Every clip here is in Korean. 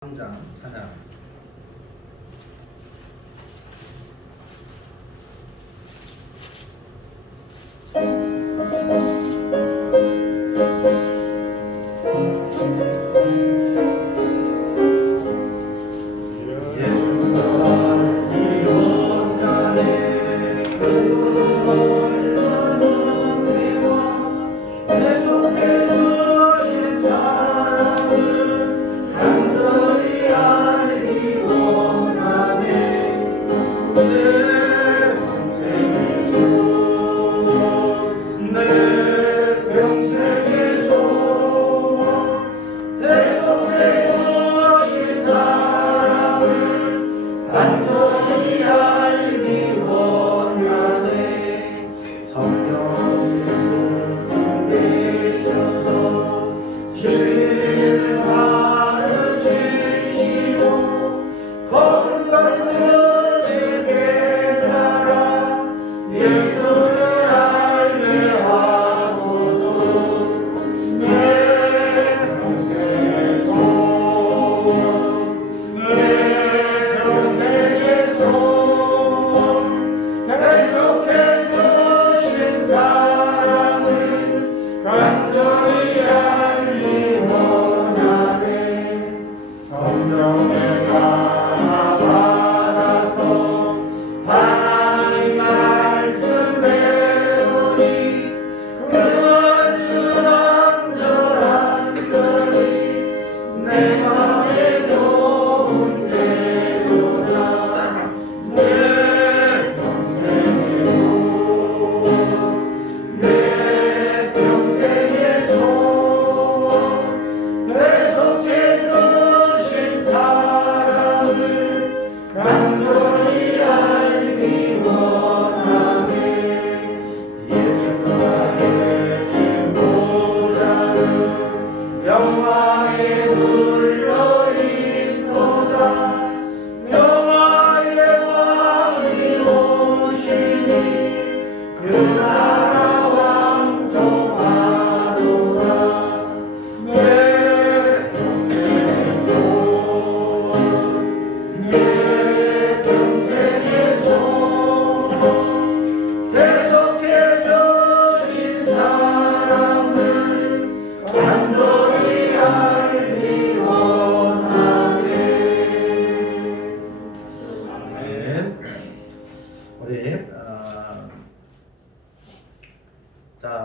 3장 찬양.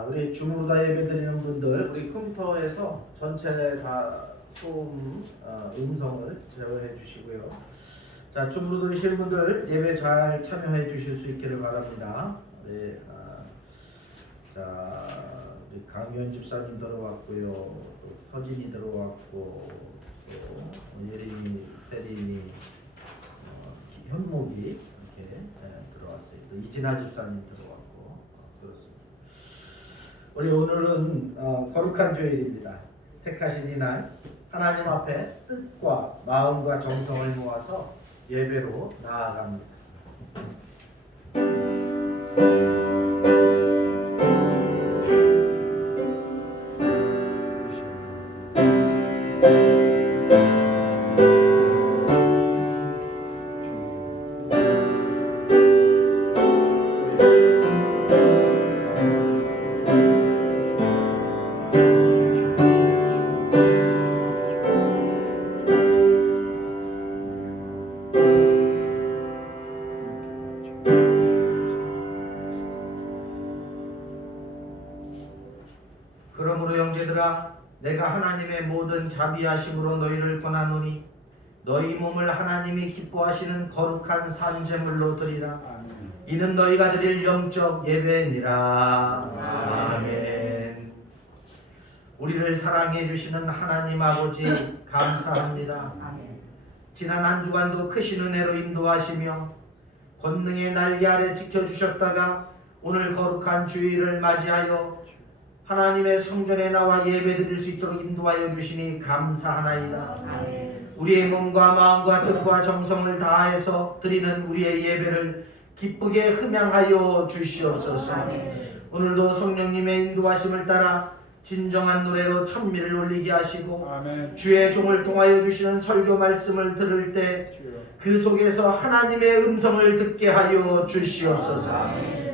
우리 줌으로 다 예배드리는 분들, 우리 컴퓨터에서 전체 다 소음, 음성을 제어해 주시고요. 자, 줌으로 들으시는 분들 예배 잘 참여해 주실 수 있기를 바랍니다. 네, 자, 우리 강유현 집사님 들어왔고요. 또 서진이 들어왔고, 또 예림이, 세림이, 현목이 이렇게 들어왔어요. 또 이진아 집사님 들어왔고, 그렇습니다. 우리 오늘은 거룩한 주일입니다. 택하신 이날 하나님 앞에 뜻과 마음과 정성을 모아서 예배로 나아갑니다. 그러므로 형제들아, 내가 하나님의 모든 자비하심으로 너희를 권하노니 너희 몸을 하나님이 기뻐하시는 거룩한 산제물로 드리라. 이는 너희가 드릴 영적 예배니라. 아멘. 우리를 사랑해 주시는 하나님 아버지 감사합니다. 지난 한 주간도 크신 은혜로 인도하시며 권능의 날개 아래 지켜주셨다가 오늘 거룩한 주일을 맞이하여 하나님의 성전에 나와 예배드릴 수 있도록 인도하여 주시니 감사하나이다. 아멘. 우리의 몸과 마음과 뜻과 정성을 다해서 드리는 우리의 예배를 기쁘게 흠양하여 주시옵소서. 아멘. 오늘도 성령님의 인도하심을 따라 진정한 노래로 천미를 울리게 하시고 아멘. 주의 종을 통하여 주시는 설교 말씀을 들을 때 주여. 그 속에서 하나님의 음성을 듣게 하여 주시옵소서.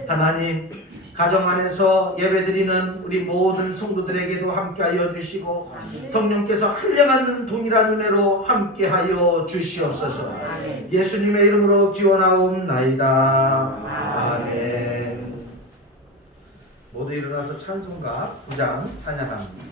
하나님, 가정 안에서 예배드리는 우리 모든 성도들에게도 함께하여 주시고 성령께서 한량하는 동일한 은혜로 함께하여 주시옵소서. 예수님의 이름으로 기원하옵나이다. 아멘. 모두 일어나서 찬송가 9장 찬양합니다.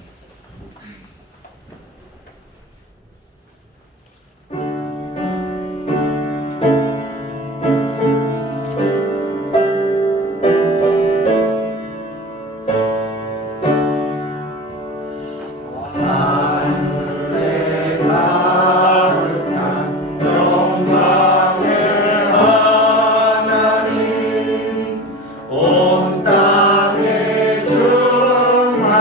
온 땅에 충만한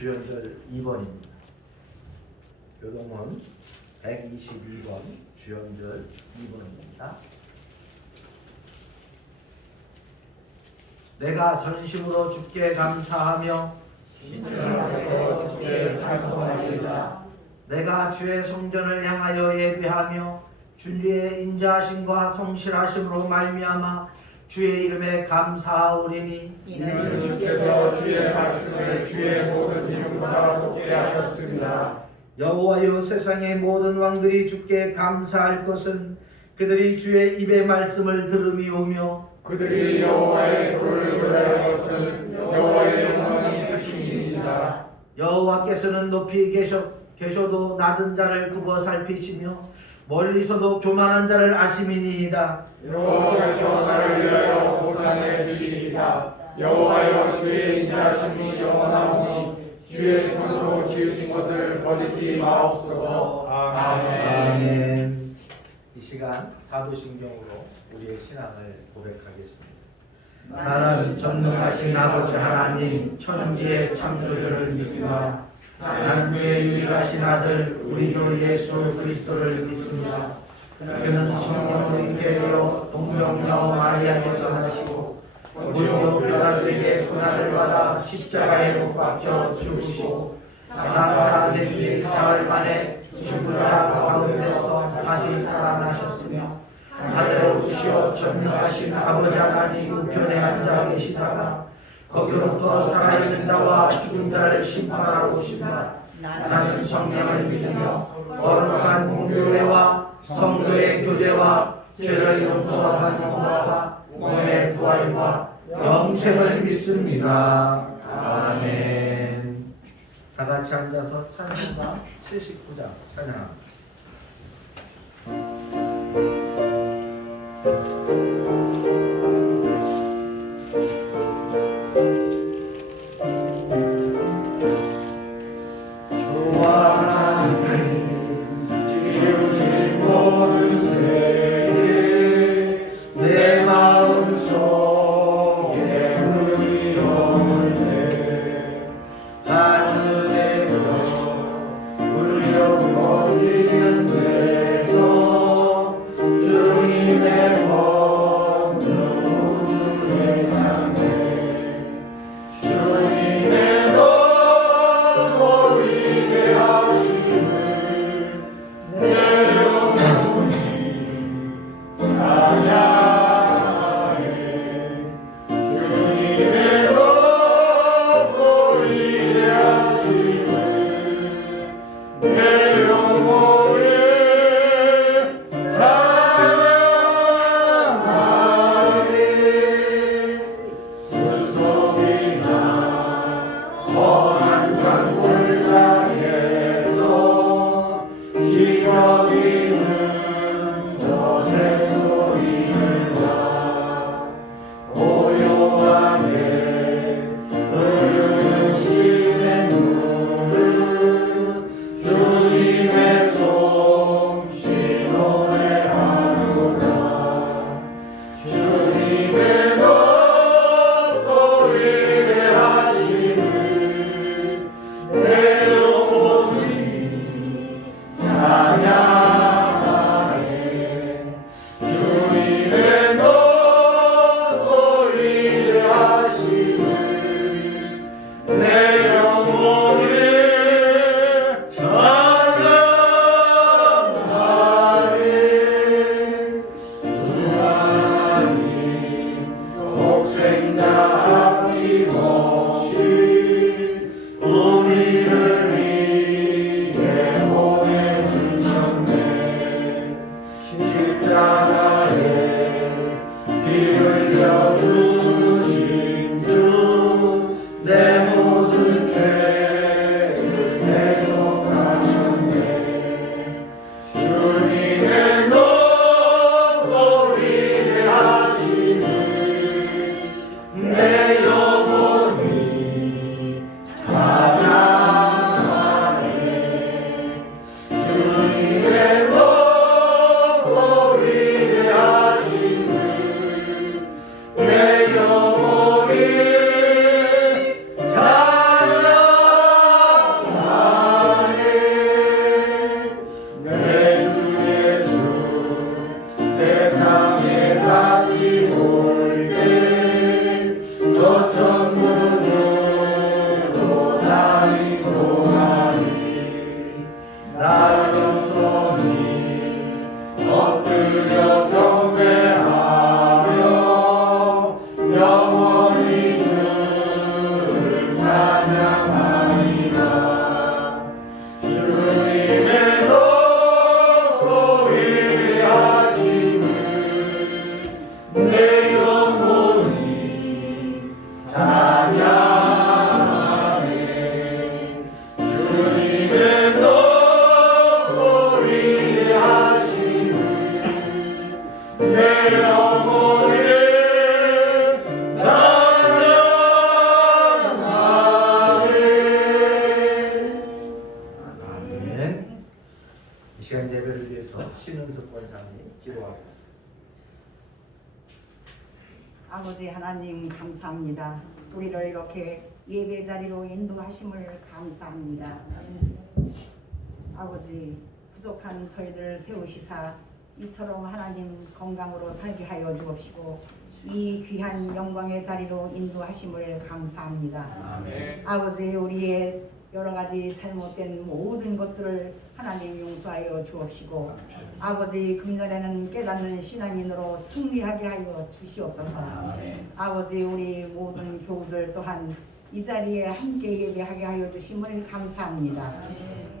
주연절 2번입니다. 요동은 122번 주연절 2번입니다. 내가 전심으로 주께 감사하며 주께 찬송하리라. 내가 주의 성전을 향하여 예배하며 주의 인자하심과 성실하심으로 말미암아 주의 이름에 감사하오리니 이는 주께서 주의 말씀을 주의 모든 이름보다 높게 하셨습니다. 여호와여, 세상의 모든 왕들이 주께 감사할 것은 그들이 주의 입의 말씀을 들음이오며 그들이 여호와의 도를 노래할 것은 여호와의 영광이 크심이니이다. 여호와께서는 높이 계셔도 낮은 자를 굽어 살피시며 멀리서도 교만한 자를 아심이니이다. 여호와께서 나를 위하여 보상해 주시리이다. 여호와여, 주의 인자하심이 영원하오니 주의 손으로 지으신 것을 버리지 마옵소서. 아멘. 아멘. 이 시간 사도신경으로 우리의 신앙을 고백하겠습니다. 나는 전능하신 아버지 하나님 천지의 창조주를 믿습니다. 나는 그의 유일하신 아들 우리 주 예수 그리스도를 믿습니다. 그는 성령으로 잉태되어 동정녀 마리아에서 나시고 본디오 빌라도에게 고난을 받아 십자가에 못 박혀 죽으시고 장사된 지 사흘 만에 죽은 자 가운데서 다시 살아나셨으며 하늘에 오시어 전능하신 아버지 하나님 우편에 앉아 계시다가 거기로부터 살아있는 자와 죽은 자를 심판하러 오신다. 나는 성령을 믿으며 거룩한 공교회와 성도의 교제와 죄를 용서받는 것과 몸의 부활과 영생을 믿습니다. 아멘. 다 같이 앉아서 찬송가 79장 찬양합니다. 찬양 이 시간 예배를 위해서 신은석 권사님이 기도하겠습니다. 아버지 하나님 감사합니다. 우리를 이렇게 예배 자리로 인도하심을 감사합니다. 아버지 부족한 저희들 세우시사 이처럼 하나님 건강으로 살게 하여 주옵시고 이 귀한 영광의 자리로 인도하심을 감사합니다. 아멘. 아버지 우리의 여러 가지 잘못된 모든 것들을 하나님 용서하여 주옵시고 아버지 금년에는 깨닫는 신앙인으로 승리하게 하여 주시옵소서. 아버지 우리 모든 교우들 또한 이 자리에 함께 예배하게 하여 주심을 감사합니다.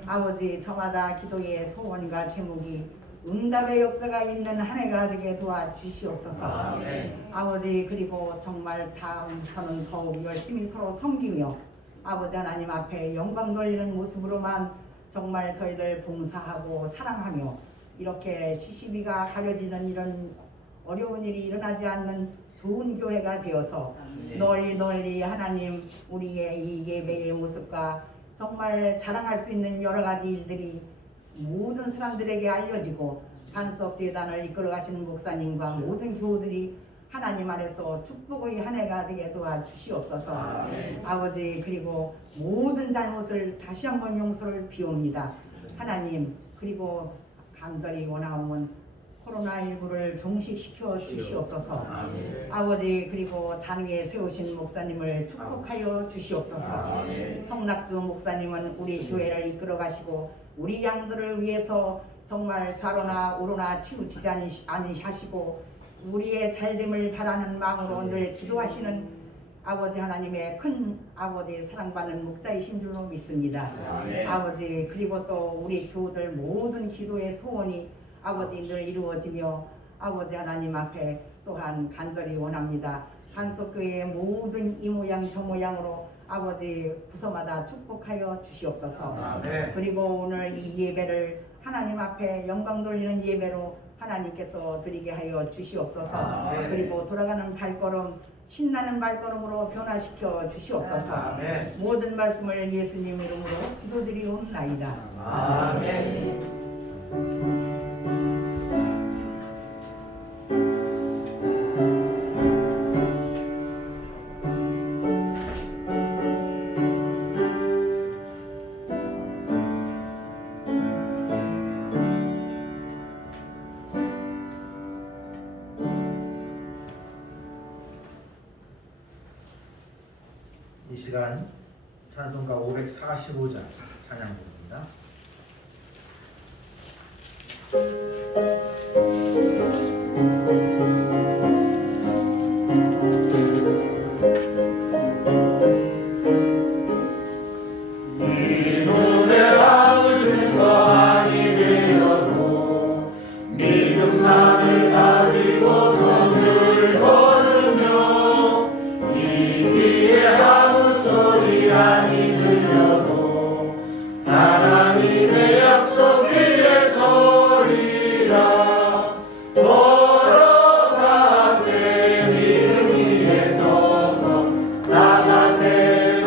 아버지 저마다 기도의 소원과 제목이 응답의 역사가 있는 한 해가 되게 도와주시옵소서. 아버지 그리고 정말 다음부터는 더욱 열심히 서로 섬기며 아버지 하나님 앞에 영광 돌리는 모습으로만 정말 저희들 봉사하고 사랑하며 이렇게 시시비가 가려지는 이런 어려운 일이 일어나지 않는 좋은 교회가 되어서 널리 하나님 우리의 이 예배의 모습과 정말 자랑할 수 있는 여러 가지 일들이 모든 사람들에게 알려지고 반석재단을 이끌어가시는 목사님과 모든 교우들이 하나님 안에서 축복의 한 해가 되게 도와주시옵소서. 아버지 그리고 모든 잘못을 다시 한번 용서를 비옵니다. 하나님 그리고 간절히 원하오면 코로나19를 종식시켜 주시옵소서. 아버지 그리고 단위에 세우신 목사님을 축복하여 주시옵소서. 성낙주 목사님은 우리 교회를 이끌어 가시고 우리 양들을 위해서 정말 좌로나 우로나 치우치지 아니하시고 우리의 잘됨을 바라는 마음으로 늘 기도하시는 아버지 하나님의 큰 아버지 사랑받는 목자이신 줄로 믿습니다. 아버지 그리고 또 우리 교우들 모든 기도의 소원이 아버지 늘 이루어지며 아버지 하나님 앞에 또한 간절히 원합니다. 한석교회의 모든 이 모양 저 모양으로 아버지 부서마다 축복하여 주시옵소서. 그리고 오늘 이 예배를 하나님 앞에 영광 돌리는 예배로 하나님께서 드리게 하여 주시옵소서. 그리고 돌아가는 발걸음 신나는 발걸음으로 변화시켜 주시옵소서. 모든 말씀을 예수님 이름으로 기도드리옵나이다. 아멘. 이 시간 찬송가 545장 찬양 부릅니다. 이 눈에 아무 증거 아니 되어도 믿음만을 가지고서 늘 걸으며 이 귀에 아무 소리 아니 들려도 하나님의 약속 위에 서리라. 걸어가세 믿음 위에 서서 나가세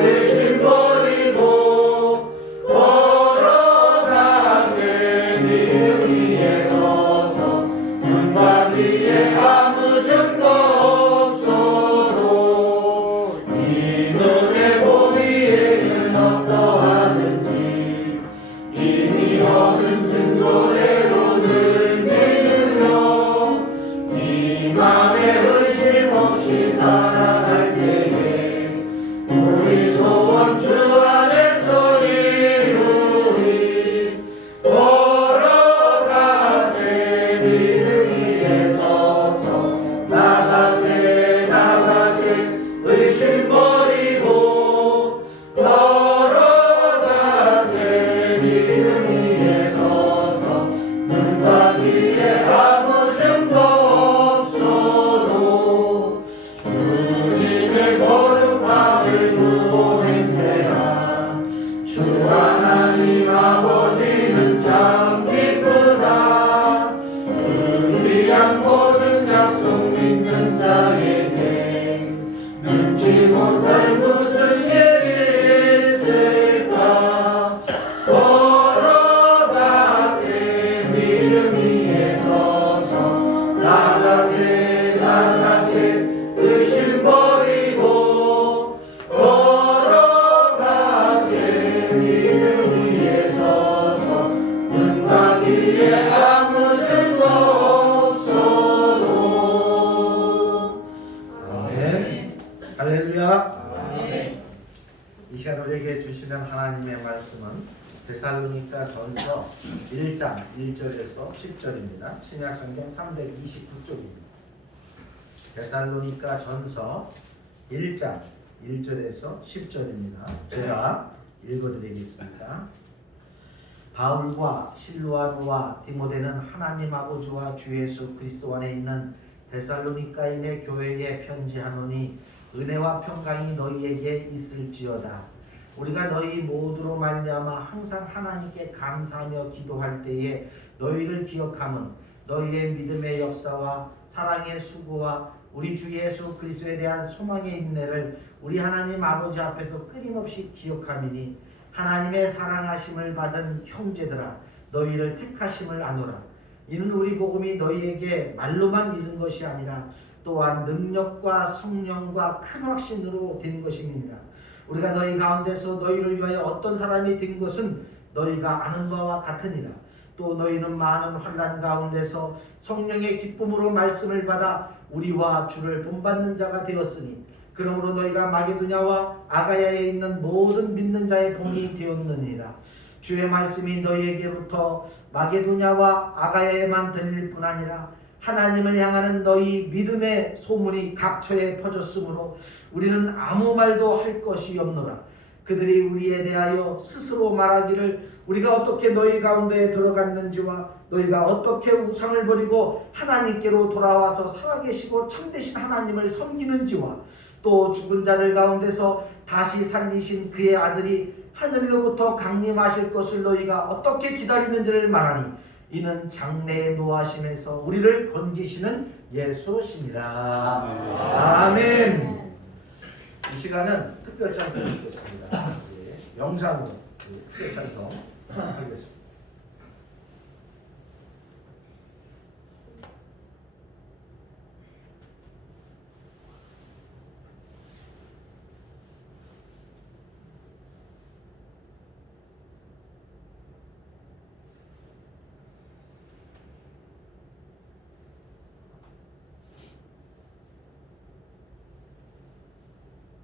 의심 버리고 걸어가세 믿음 위에 서서 눈과 귀에 아무 증거 없어도 이 눈에 보기에는 어떠하든지 이미 얻은 증거대로 늘 믿으며 이 맘에 의심 없이 살아갈 때에 우리 소원 주 안에서 이루리. 걸어가세 믿음 위에 서서 나가세 의심 버리고 걸어가세 믿음 위에 서서 눈과 귀에 아무 증거 없어도 주님의 거룩함을 두고 맹세한 주 하나님 아버지는 잘 거기에 아무 증거 없어도. 아멘. 할렐루야. 아멘. 이 시간 우리에게 주시는 하나님의 말씀은 데살로니가 전서 1장 1절에서 10절입니다. 신약성경 329쪽입니다. 데살로니가 전서 1장 1절에서 10절입니다. 제가 읽어드리겠습니다. 바울과 실루아누와 디모데는 하나님 아버지와 주 예수 그리스도 안에 있는 데살로니가인의 교회에 편지하노니 은혜와 평강이 너희에게 있을지어다. 우리가 너희 모두로 말미암아 항상 하나님께 감사하며 기도할 때에 너희를 기억함은 너희의 믿음의 역사와 사랑의 수고와 우리 주 예수 그리스도에 대한 소망의 인내를 우리 하나님 아버지 앞에서 끊임없이 기억함이니 하나님의 사랑하심을 받은 형제들아 너희를 택하심을 아노라. 이는 우리 복음이 너희에게 말로만 이른 것이 아니라 또한 능력과 성령과 큰 확신으로 된 것임이니라. 우리가 너희 가운데서 너희를 위하여 어떤 사람이 된 것은 너희가 아는 바와 같으니라. 또 너희는 많은 환난 가운데서 성령의 기쁨으로 말씀을 받아 우리와 주를 본받는 자가 되었으니 그러므로 너희가 마게도냐와 아가야에 있는 모든 믿는 자의 본이 되었느니라. 주의 말씀이 너희에게로부터 마게도냐와 아가야에만 들릴 뿐 아니라 하나님을 향하는 너희 믿음의 소문이 각처에 퍼졌으므로 우리는 아무 말도 할 것이 없노라. 그들이 우리에 대하여 스스로 말하기를 우리가 어떻게 너희 가운데에 들어갔는지와 너희가 어떻게 우상을 버리고 하나님께로 돌아와서 살아계시고 참되신 하나님을 섬기는지와 또 죽은 자들 가운데서 다시 살리신 그의 아들이 하늘로부터 강림하실 것을 너희가 어떻게 기다리는지를 말하니 이는 장래의 노하심에서 우리를 건지시는 예수시니라. 아멘. 이 시간은 특별찬송 드리겠습니다. 영상으로 특별찬송 하겠습니다.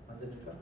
안 됩니까?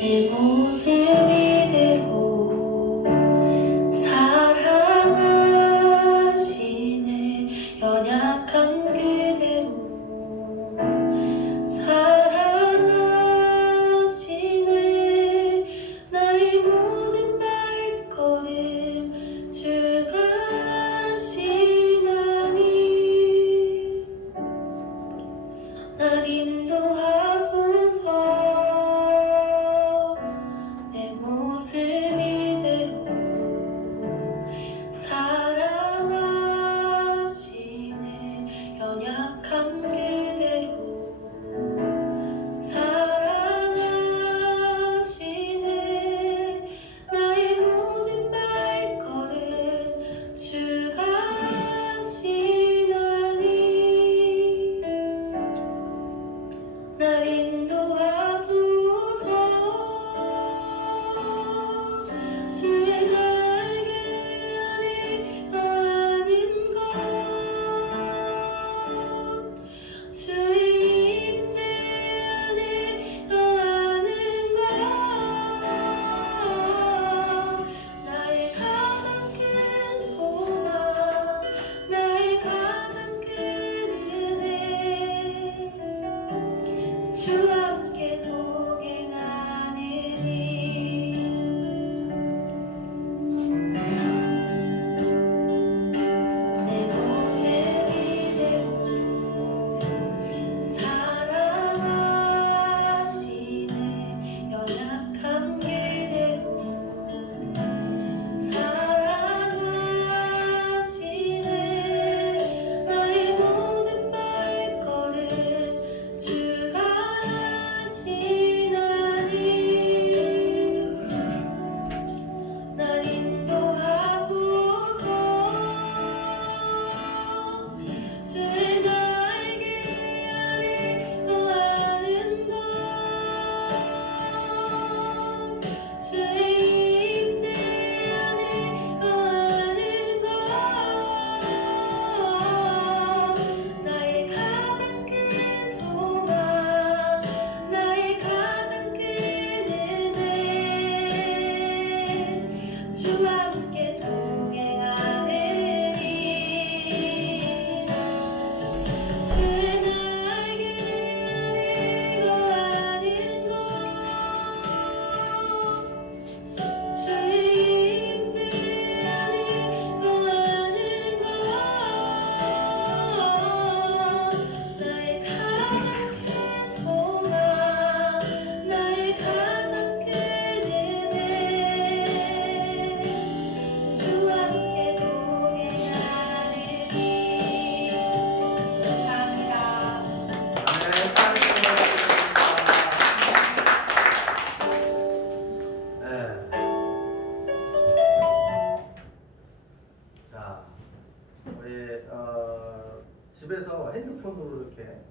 내 모습 이대로 사랑하시네 연약한 그대로 사랑하시네 나의 모든 발걸음 주가 하시나니 날 인도하소서 내 모습 이대로 사랑하시네 연약한 그대로 사랑하시네 나의 모든 발걸음 주가 하시나니 날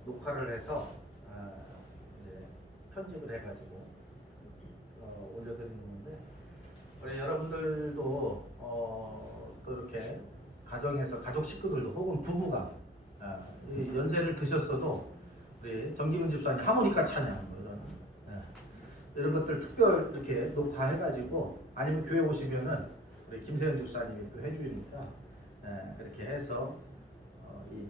녹화를 해서 이제 편집을 해가지고 올려드리는 건데 우리 여러분들도 또 이렇게 가정에서 가족 식구들도 혹은 부부가 이 연세를 드셨어도 우리 정기훈 집사님 하모니카 찬양 이런 것들 특별 이렇게 녹화해가지고 아니면 교회 오시면은 우리 김세현 집사님이 또 해주니까 그렇게 해서 이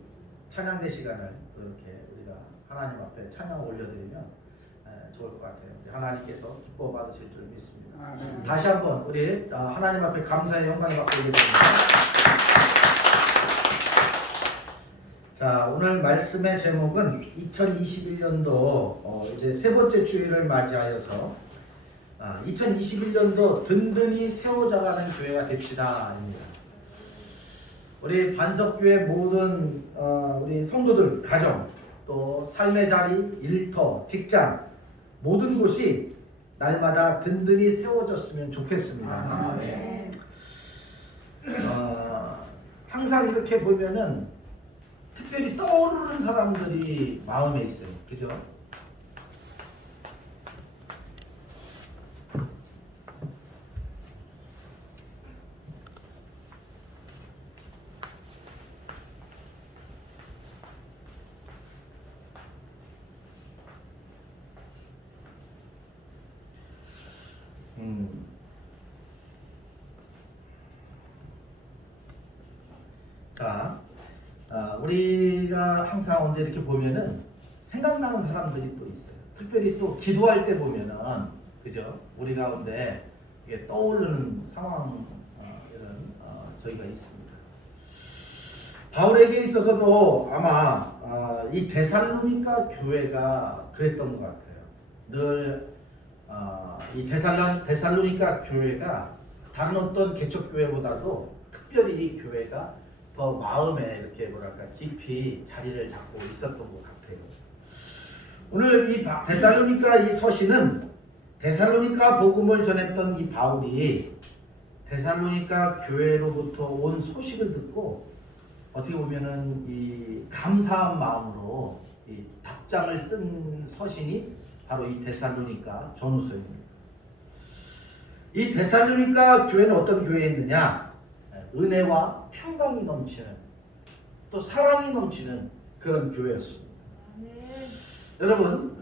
찬양대 시간을 또 이렇게 우리가 하나님 앞에 찬양 올려드리면 좋을 것 같아요. 하나님께서 기뻐 받으실 줄 믿습니다. 다시 한번 우리 하나님 앞에 감사의 영광의 박수 올려드립니다. 자, 오늘 말씀의 제목은 2021년도 이제 세 번째 주일을 맞이하여서 2021년도 든든히 세워져가는 교회가 됩시다입니다. 우리 반석교회 모든 우리 성도들 가정 또 삶의 자리, 일터, 직장 모든 곳이 날마다 든든히 세워졌으면 좋겠습니다. 항상 이렇게 보면은 특별히 떠오르는 사람들이 마음에 있어요. 그죠? 자, 우리가 항상 언제 이렇게 보면은 생각나는 사람들이 또 있어요. 특별히 또 기도할 때 보면은 그죠? 우리 가운데 이게 떠오르는 상황 이런 저희가 있습니다. 바울에게 있어서도 아마 이 데살로니가 교회가 그랬던 것 같아요. 늘 이 데살로니가 교회가 다른 어떤 개척 교회보다도 특별히 이 교회가 더 마음에 이렇게 뭐랄까 깊이 자리를 잡고 있었던 것 같아요. 오늘 이 데살로니가 이 서신은 데살로니가 복음을 전했던 이 바울이 데살로니가 교회로부터 온 소식을 듣고 어떻게 보면은 이 감사한 마음으로 이 답장을 쓴 서신이 바로 이 데살로니가 전후서입니다. 이 데살로니가 교회는 어떤 교회였느냐? 은혜와 평강이 넘치는 또 사랑이 넘치는 그런 교회였습니다. 여러분,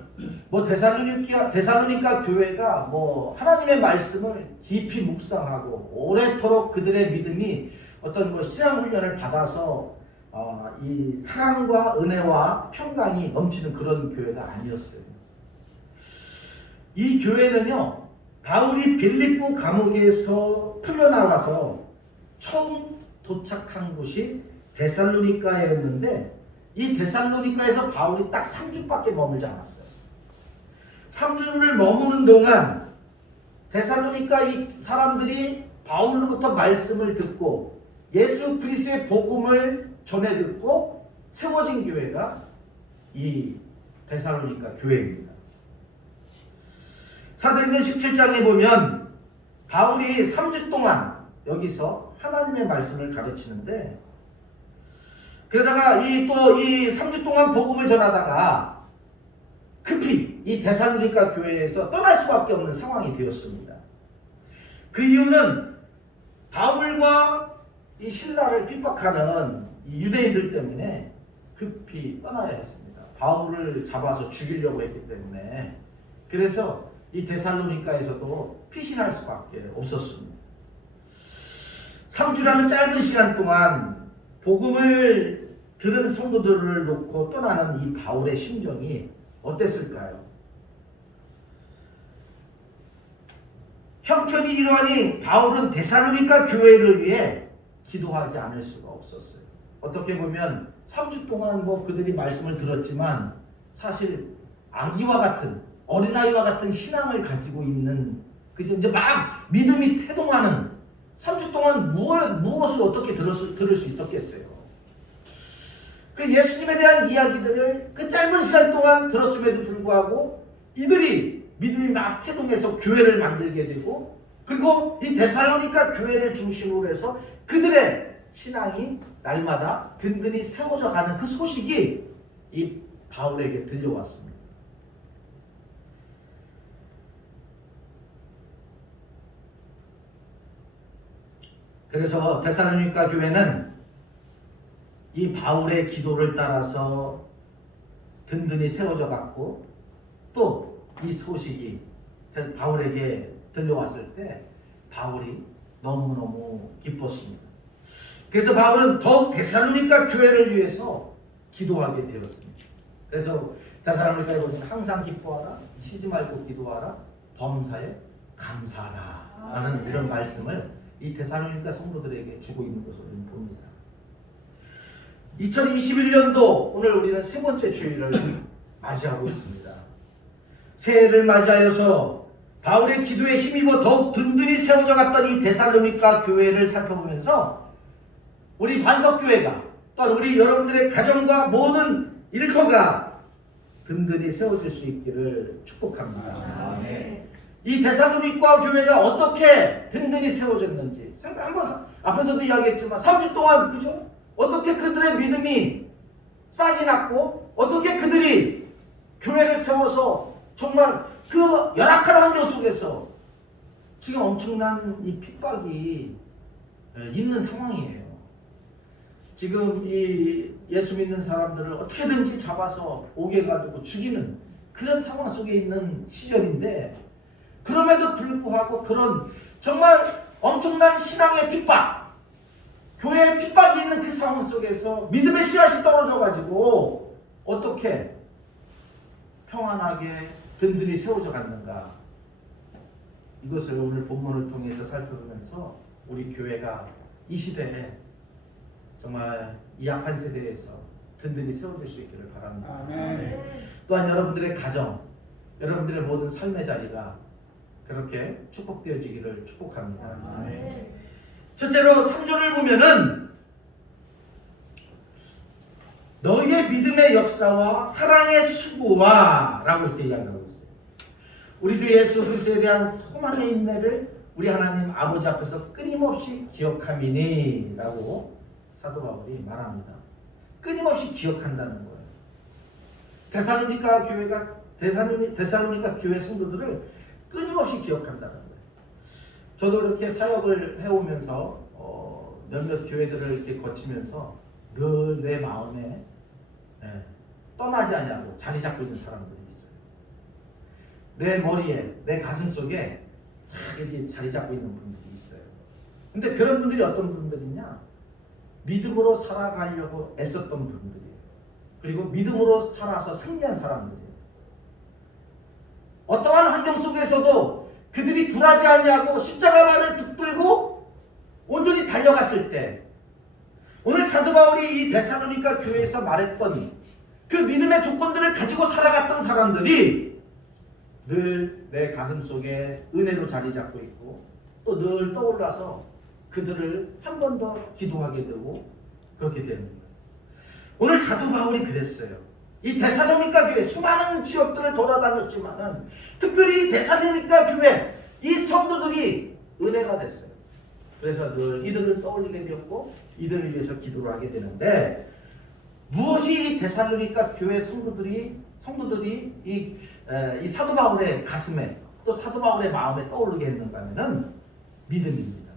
뭐 데살로니가 교회가 뭐 하나님의 말씀을 깊이 묵상하고 오래도록 그들의 믿음이 어떤 뭐 신앙 훈련을 받아서 이 사랑과 은혜와 평강이 넘치는 그런 교회가 아니었어요. 이 교회는요, 바울이 빌립보 감옥에서 풀려나와서 처음 도착한 곳이 데살로니가였는데 이 데살로니가에서 바울이 딱 3주밖에 머물지 않았어요. 3주를 머무는 동안 데살로니가 이 사람들이 바울로부터 말씀을 듣고 예수 그리스도의 복음을 전해 듣고 세워진 교회가 이 데살로니가 교회입니다. 사도행전 17장에 보면 바울이 3주 동안 여기서 하나님의 말씀을 가르치는데 그러다가 이 3주 동안 복음을 전하다가 급히 이 데살로니가 교회에서 떠날 수밖에 없는 상황이 되었습니다. 그 이유는 바울과 이 신라를 핍박하는 이 유대인들 때문에 급히 떠나야 했습니다. 바울을 잡아서 죽이려고 했기 때문에 그래서 이 데살로니가에서도 피신할 수밖에 없었습니다. 3주라는 짧은 시간 동안 복음을 들은 성도들을 놓고 떠나는 이 바울의 심정이 어땠을까요? 형편이 이러하니 바울은 데살로니가 교회를 위해 기도하지 않을 수가 없었어요. 어떻게 보면 3주 동안 뭐 그들이 말씀을 들었지만 사실 아기와 같은 어린아이와 같은 신앙을 가지고 있는 그저 이제 막 믿음이 태동하는 3주 동안 무엇을 어떻게 들을 수 있었겠어요. 그 예수님에 대한 이야기들을 그 짧은 시간 동안 들었음에도 불구하고 이들이 믿음이 막 태동해서 교회를 만들게 되고 그리고 이 데살로니가 교회를 중심으로 해서 그들의 신앙이 날마다 든든히 세워져 가는 그 소식이 이 바울에게 들려왔습니다. 그래서 데살로니가 교회는 이 바울의 기도를 따라서 든든히 세워져 갔고, 또 이 소식이 바울에게 들려왔을 때 바울이 너무너무 기뻤습니다. 그래서 바울은 더욱 데살로니가 교회를 위해서 기도하게 되었습니다. 그래서 데살로니가에 보면 항상 기뻐하라, 쉬지 말고 기도하라, 범사에 감사하라 라는 이런 말씀을 이 데살로니가 성도들에게 주고 있는 것으로 봅니다. 2021년도 오늘 우리는 세 번째 주일을 맞이하고 있습니다. 새해를 맞이하여서 바울의 기도에 힘입어 더욱 든든히 세워져 갔던 이 데살로니가 교회를 살펴보면서 우리 반석교회가 또한 우리 여러분들의 가정과 모든 일터가 든든히 세워질 수 있기를 축복합니다. 아멘. 이 데살로니가 교회가 어떻게 든든히 세워졌는지 한번 앞에서도 이야기했지만 3주 동안 그죠? 어떻게 그들의 믿음이 싹이 났고 어떻게 그들이 교회를 세워서 정말 그 열악한 환경 속에서 지금 엄청난 이 핍박이 있는 상황이에요. 지금 이 예수 믿는 사람들을 어떻게든지 잡아서 옥에 가두고 죽이는 그런 상황 속에 있는 시절인데, 그럼에도 불구하고 그런 정말 엄청난 신앙의 핍박, 교회의 핍박이 있는 그 상황 속에서 믿음의 씨앗이 떨어져 가지고 어떻게 평안하게 든든히 세워져 갔는가, 이것을 오늘 본문을 통해서 살펴보면서 우리 교회가 이 시대에 정말 이 약한 세대에서 든든히 세워질 수 있기를 바랍니다. 아멘. 또한 여러분들의 가정, 여러분들의 모든 삶의 자리가 그렇게 축복되어지기를 축복합니다. 아멘. 첫째로 3절을 보면은 너희의 믿음의 역사와 사랑의 수고와 라고 이렇게 이야기하고 있어요. 우리 주 예수 그리스도에 대한 소망의 인내를 우리 하나님 아버지 앞에서 끊임없이 기억함이니 라고 사도 바울이 말합니다. 끊임없이 기억한다는 거예요. 데살로니가 교회 성도들을 끊임없이 기억한다는 거예요. 저도 이렇게 사역을 해오면서 몇몇 교회들을 이렇게 거치면서 늘 내 마음에 떠나지 않냐고 자리 잡고 있는 사람들이 있어요. 내 머리에, 내 가슴 속에 잘 이렇게 자리 잡고 있는 분들이 있어요. 근데 그런 분들이 어떤 분들이냐? 믿음으로 살아가려고 애썼던 분들이에요. 그리고 믿음으로 살아서 승리한 사람들이에요. 어떠한 환경 속에서도 그들이 굴하지 않냐고 십자가만을 붙들고 온전히 달려갔을 때, 오늘 사도 바울이 이 데살로니가 교회에서 말했던 그 믿음의 조건들을 가지고 살아갔던 사람들이 늘 내 가슴 속에 은혜로 자리 잡고 있고 또 늘 떠올라서 그들을 한 번 더 기도하게 되고 그렇게 되는 거예요. 오늘 사도 바울이 그랬어요. 이 데살로니가 교회 수많은 지역들을 돌아다녔지만은 특별히 데살로니가 교회 이 성도들이 은혜가 됐어요. 그래서 늘 이들을 떠올리게 되었고 이들을 위해서 기도를 하게 되는데, 무엇이 이 데살로니가 교회 성도들이 이 사도 바울의 가슴에 또 사도 바울의 마음에 떠오르게 했는가 하면은 믿음입니다.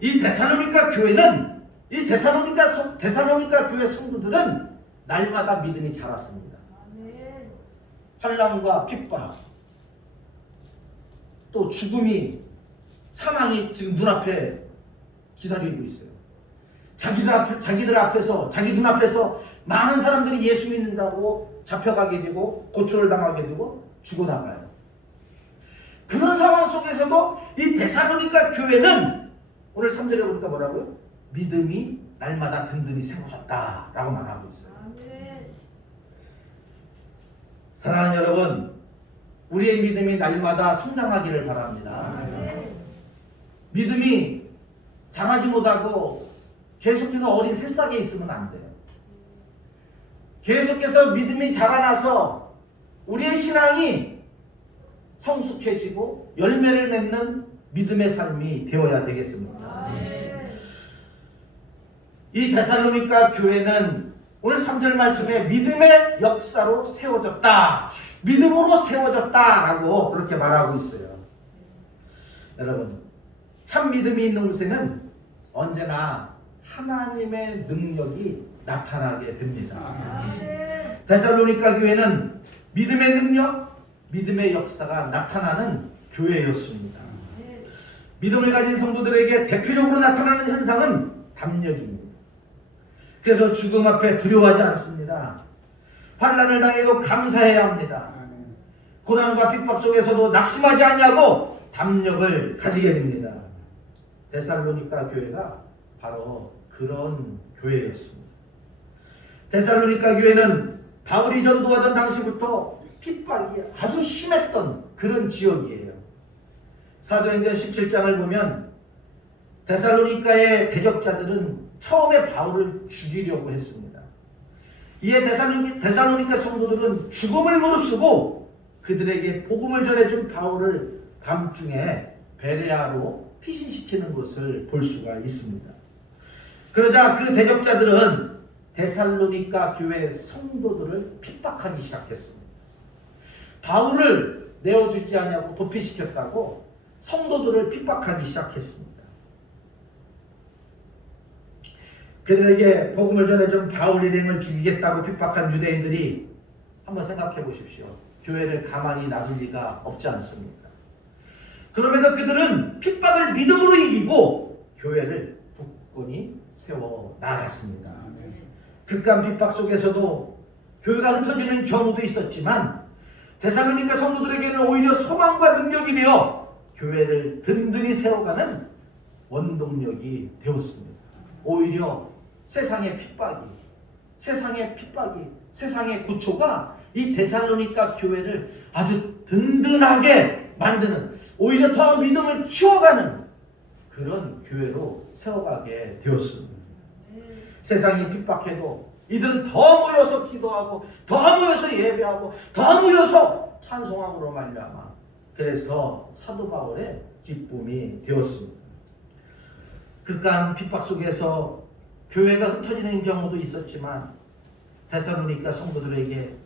이 데살로니가 교회는 이 데살로니가 교회 성도들은 날마다 믿음이 자랐습니다. 환난과 핍박, 또 죽음이, 사망이 지금 눈앞에 기다리고 있어요. 자기 눈앞에서 많은 사람들이 예수 믿는다고 잡혀가게 되고 고초를 당하게 되고 죽어나가요. 그런 상황 속에서도 이 데살로니가 교회는 오늘 3절에 보니까 뭐라고요? 믿음이 날마다 든든히 세워졌다라고 말하고 있어요. 사랑하는 여러분, 우리의 믿음이 날마다 성장하기를 바랍니다. 믿음이 자라지 못하고 계속해서 어린 새싹에 있으면 안 돼요. 계속해서 믿음이 자라나서 우리의 신앙이 성숙해지고 열매를 맺는 믿음의 삶이 되어야 되겠습니다. 이 데살로니가 교회는 오늘 3절 말씀에 믿음의 역사로 세워졌다, 믿음으로 세워졌다라고 그렇게 말하고 있어요. 여러분, 참 믿음이 있는 곳에는 언제나 하나님의 능력이 나타나게 됩니다. 데살로니가 교회는 믿음의 능력, 믿음의 역사가 나타나는 교회였습니다. 믿음을 가진 성도들에게 대표적으로 나타나는 현상은 담력입니다. 그래서 죽음 앞에 두려워하지 않습니다. 환난을 당해도 감사해야 합니다. 고난과 핍박 속에서도 낙심하지 아니하고 담력을 가지게 됩니다. 데살로니가 교회가 바로 그런 교회였습니다. 데살로니가 교회는 바울이 전도하던 당시부터 핍박이 아주 심했던 그런 지역이에요. 사도행전 17장을 보면 데살로니가의 대적자들은 처음에 바울을 죽이려고 했습니다. 이에 데살로니가 성도들은 죽음을 무릅쓰고 그들에게 복음을 전해준 바울을 밤중에 베레아로 피신시키는 것을 볼 수가 있습니다. 그러자 그 대적자들은 데살로니가 교회 성도들을 핍박하기 시작했습니다. 바울을 내어주지 않냐고 도피시켰다고 성도들을 핍박하기 시작했습니다. 그들에게 복음을 전해준 바울 일행을 죽이겠다고 핍박한 유대인들이 한번 생각해 보십시오. 교회를 가만히 놔둘 리가 없지 않습니까? 그럼에도 그들은 핍박을 믿음으로 이기고 교회를 굳건히 세워 나갔습니다. 극한 핍박 속에서도 교회가 흩어지는 경우도 있었지만 데살로니가 성도들에게는 오히려 소망과 능력이 되어 교회를 든든히 세워가는 원동력이 되었습니다. 오히려 세상의 핍박이, 세상의 고초가 이 데살로니가 교회를 아주 든든하게 만드는, 오히려 더 믿음을 키워가는 그런 교회로 세워가게 되었습니다. 세상이 핍박해도 이들은 더 모여서 기도하고 더 모여서 예배하고 더 모여서 찬송함으로 말미암아 그래서 사도 바울의 기쁨이 되었습니다. 극한 핍박 속에서 교회가 흩어지는 경우도 있었지만 데살로니가 성도들에게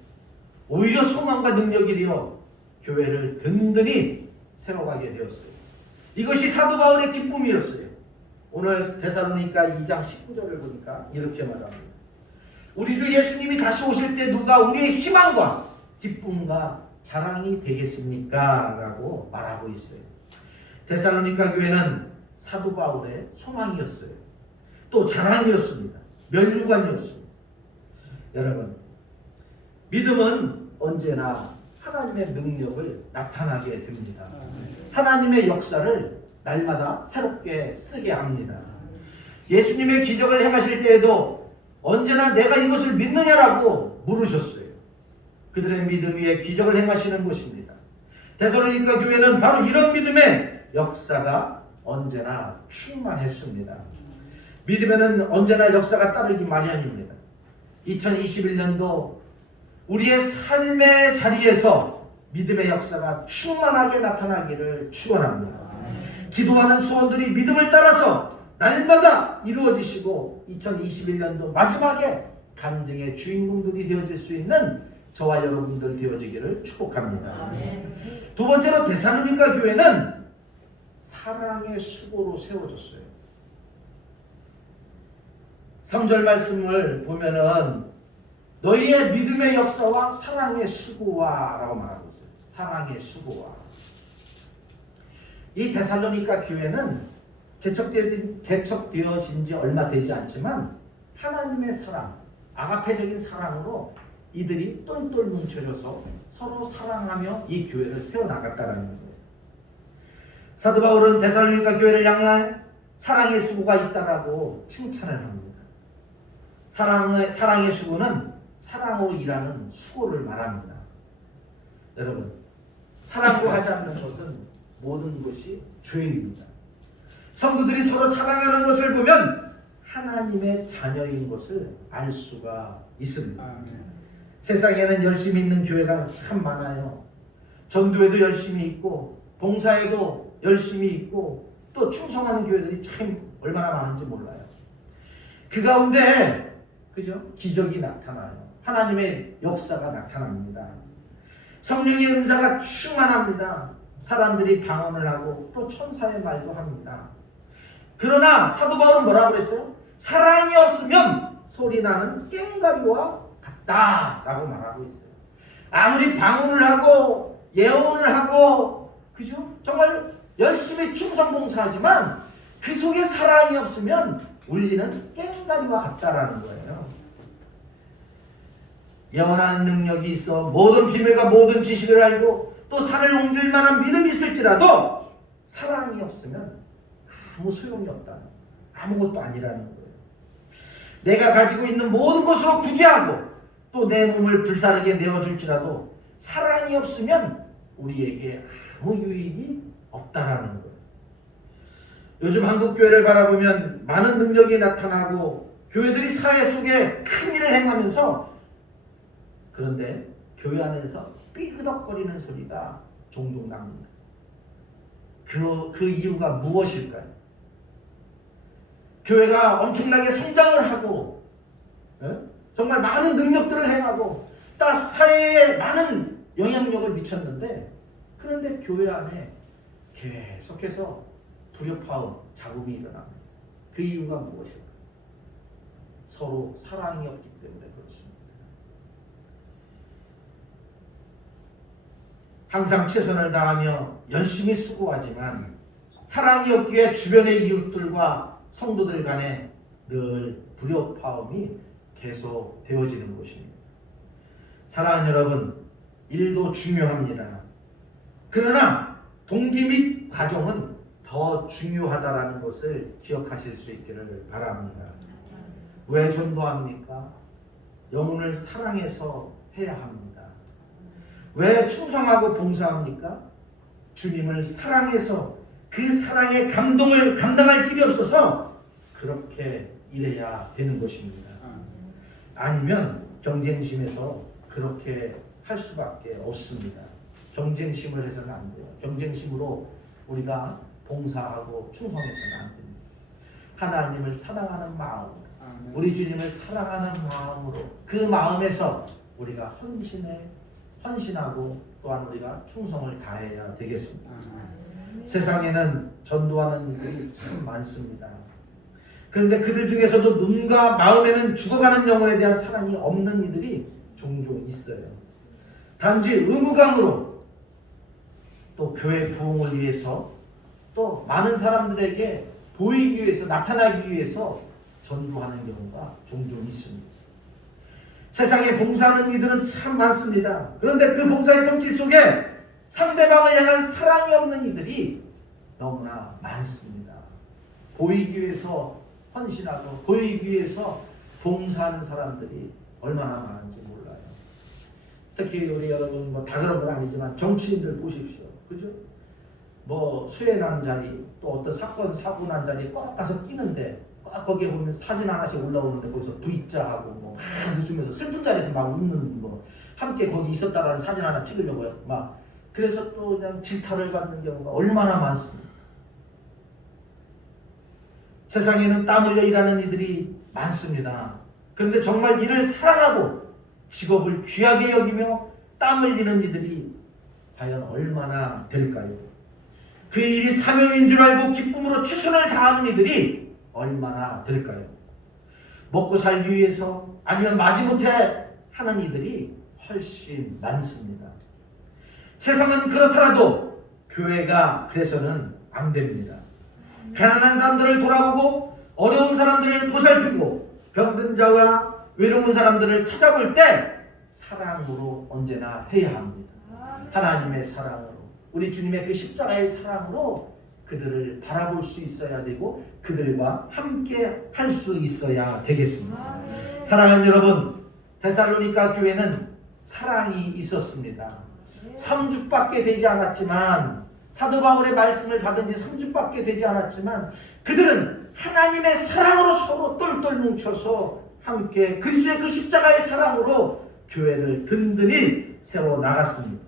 오히려 소망과 능력이 되어 교회를 든든히 세워가게 되었어요. 이것이 사도 바울의 기쁨이었어요. 오늘 데살로니가 2장 19절을 보니까 이렇게 말합니다. 우리 주 예수님이 다시 오실 때 누가 우리의 희망과 기쁨과 자랑이 되겠습니까? 라고 말하고 있어요. 데살로니가 교회는 사도 바울의 소망이었어요. 또 자랑이었습니다. 면류관이었습니다. 여러분, 믿음은 언제나 하나님의 능력을 나타나게 됩니다. 하나님의 역사를 날마다 새롭게 쓰게 합니다. 예수님의 기적을 행하실 때에도 언제나 내가 이것을 믿느냐라고 물으셨어요. 그들의 믿음 위에 기적을 행하시는 것입니다. 데살로니가 교회는 바로 이런 믿음의 역사가 언제나 충만했습니다. 믿음에는 언제나 역사가 따르기 마련입니다. 2021년도 우리의 삶의 자리에서 믿음의 역사가 충만하게 나타나기를 축원합니다. 기도하는 소원들이 믿음을 따라서 날마다 이루어지시고 2021년도 마지막에 간증의 주인공들이 되어질 수 있는 저와 여러분들 되어지기를 축복합니다. 두 번째로 데살로니가 교회는 사랑의 수고로 세워졌어요. 3절 말씀을 보면은 너희의 믿음의 역사와 사랑의 수고와 라고 말하고 있어요. 사랑의 수고와. 이 데살로니가 교회는 개척되어진 지 얼마 되지 않지만 하나님의 사랑, 아가페적인 사랑으로 이들이 똘똘 뭉쳐져서 서로 사랑하며 이 교회를 세워나갔다는 거예요. 사도 바울은 데살로니가 교회를 향한 사랑의 수고가 있다라고 칭찬을 합니다. 사랑의 수고는 사랑으로 일하는 수고를 말합니다. 여러분, 사랑으로 하지 않는 것은 모든 것이 죄입니다. 성도들이 서로 사랑하는 것을 보면 하나님의 자녀인 것을 알 수가 있습니다. 세상에는 열심히 있는 교회가 참 많아요. 전도에도 열심히 있고 봉사에도 열심히 있고 또 충성하는 교회들이 참 얼마나 많은지 몰라요. 그 그죠? 기적이 나타나요. 하나님의 역사가 나타납니다. 성령의 은사가 충만합니다. 사람들이 방언을 하고 또 천사의 말도 합니다. 그러나 사도 바울은 뭐라고 그랬어요? 사랑이 없으면 소리나는 꽹과리와 같다라고 말하고 있어요. 아무리 방언을 하고 예언을 하고 그죠? 정말 열심히 충성봉사하지만 그 속에 사랑이 없으면 울리는 꽹과리와 같다라는 거예요. 예언하는 능력이 있어 모든 비밀과 모든 지식을 알고 또 산을 옮길 만한 믿음이 있을지라도 사랑이 없으면 아무 소용이 없다. 아무것도 아니라는 거예요. 내가 가지고 있는 모든 것으로 구제하고 또 내 몸을 불사르게 내어줄지라도 사랑이 없으면 우리에게 아무 유익이 없다라는 거예요. 요즘 한국 교회를 바라보면 많은 능력이 나타나고 교회들이 사회 속에 큰 일을 행하면서 그런데 교회 안에서 삐그덕거리는 소리가 종종 납니다. 그 이유가 무엇일까요? 교회가 엄청나게 성장을 하고 정말 많은 능력들을 행하고 딱 사회에 많은 영향력을 미쳤는데 그런데 교회 안에 계속해서 불협화음, 자국이 일어납니다. 그 이유가 무엇일까요? 서로 사랑이 없기 때문에 그렇습니다. 항상 최선을 다하며 열심히 수고하지만 사랑이 없기에 주변의 이웃들과 성도들 간에 늘 불협화음이 계속 되어지는 것입니다. 사랑하는 여러분, 일도 중요합니다. 그러나 동기 및 과정은 더 중요하다라는 것을 기억하실 수 있기를 바랍니다. 왜 전도합니까? 영혼을 사랑해서 해야 합니다. 왜 충성하고 봉사합니까? 주님을 사랑해서 그 사랑의 감동을 감당할 길이 없어서 그렇게 일해야 되는 것입니다. 아니면 경쟁심에서 그렇게 할 수밖에 없습니다. 경쟁심을 해서는 안 돼요. 경쟁심으로 우리가 봉사하고 충성해서는 안 됩니다. 하나님을 사랑하는 마음, 우리 주님을 사랑하는 마음으로 그 마음에서 우리가 헌신하고 또한 우리가 충성을 다해야 되겠습니다. 세상에는 전도하는 이들이 참 많습니다. 그런데 그들 중에서도 눈과 마음에는 죽어가는 영혼에 대한 사랑이 없는 이들이 종종 있어요. 단지 의무감으로 또 교회 부흥을 위해서 또 많은 사람들에게 보이기 위해서 나타나기 위해서 전도하는 경우가 종종 있습니다. 세상에 봉사하는 이들은 참 많습니다. 그런데 그 봉사의 손길 속에 상대방을 향한 사랑이 없는 이들이 너무나 많습니다. 보이기 위해서 헌신하고 보이기 위해서 봉사하는 사람들이 얼마나 많은지 몰라요. 특히 우리 여러분 다 그런 건 아니지만 정치인들 보십시오. 그죠? 수해난 자리 또 어떤 사건 사고 난 자리에 꼭 가서 끼는데 꼭 거기에 보면 사진 하나씩 올라오는데 거기서 V자하고 막 웃으면서 슬픈 자리에서 막 웃는 함께 거기 있었다라는 사진 하나 찍으려고요. 그래서 또 그냥 질타를 받는 경우가 얼마나 많습니다. 세상에는 땀 흘려 일하는 이들이 많습니다. 그런데 정말 일을 사랑하고 직업을 귀하게 여기며 땀 흘리는 이들이 과연 얼마나 될까요? 그 일이 사명인 줄 알고 기쁨으로 최선을 다하는 이들이 얼마나 될까요? 먹고 살기 위해서 아니면 마지못해 하는 이들이 훨씬 많습니다. 세상은 그렇더라도 교회가 그래서는 안 됩니다. 가난한 사람들을 돌아보고 어려운 사람들을 보살피고 병든 자와 외로운 사람들을 찾아볼 때 사랑으로 언제나 해야 합니다. 하나님의 사랑으로 우리 주님의 그 십자가의 사랑으로 그들을 바라볼 수 있어야 되고 그들과 함께 할 수 있어야 되겠습니다. 사랑하는 여러분, 데살로니가 교회는 사랑이 있었습니다. 3주밖에 되지 않았지만 사도 바울의 말씀을 받은 지 3주밖에 되지 않았지만 그들은 하나님의 사랑으로 서로 똘똘 뭉쳐서 함께 그리스도의 그 십자가의 사랑으로 교회를 든든히 세워 나갔습니다.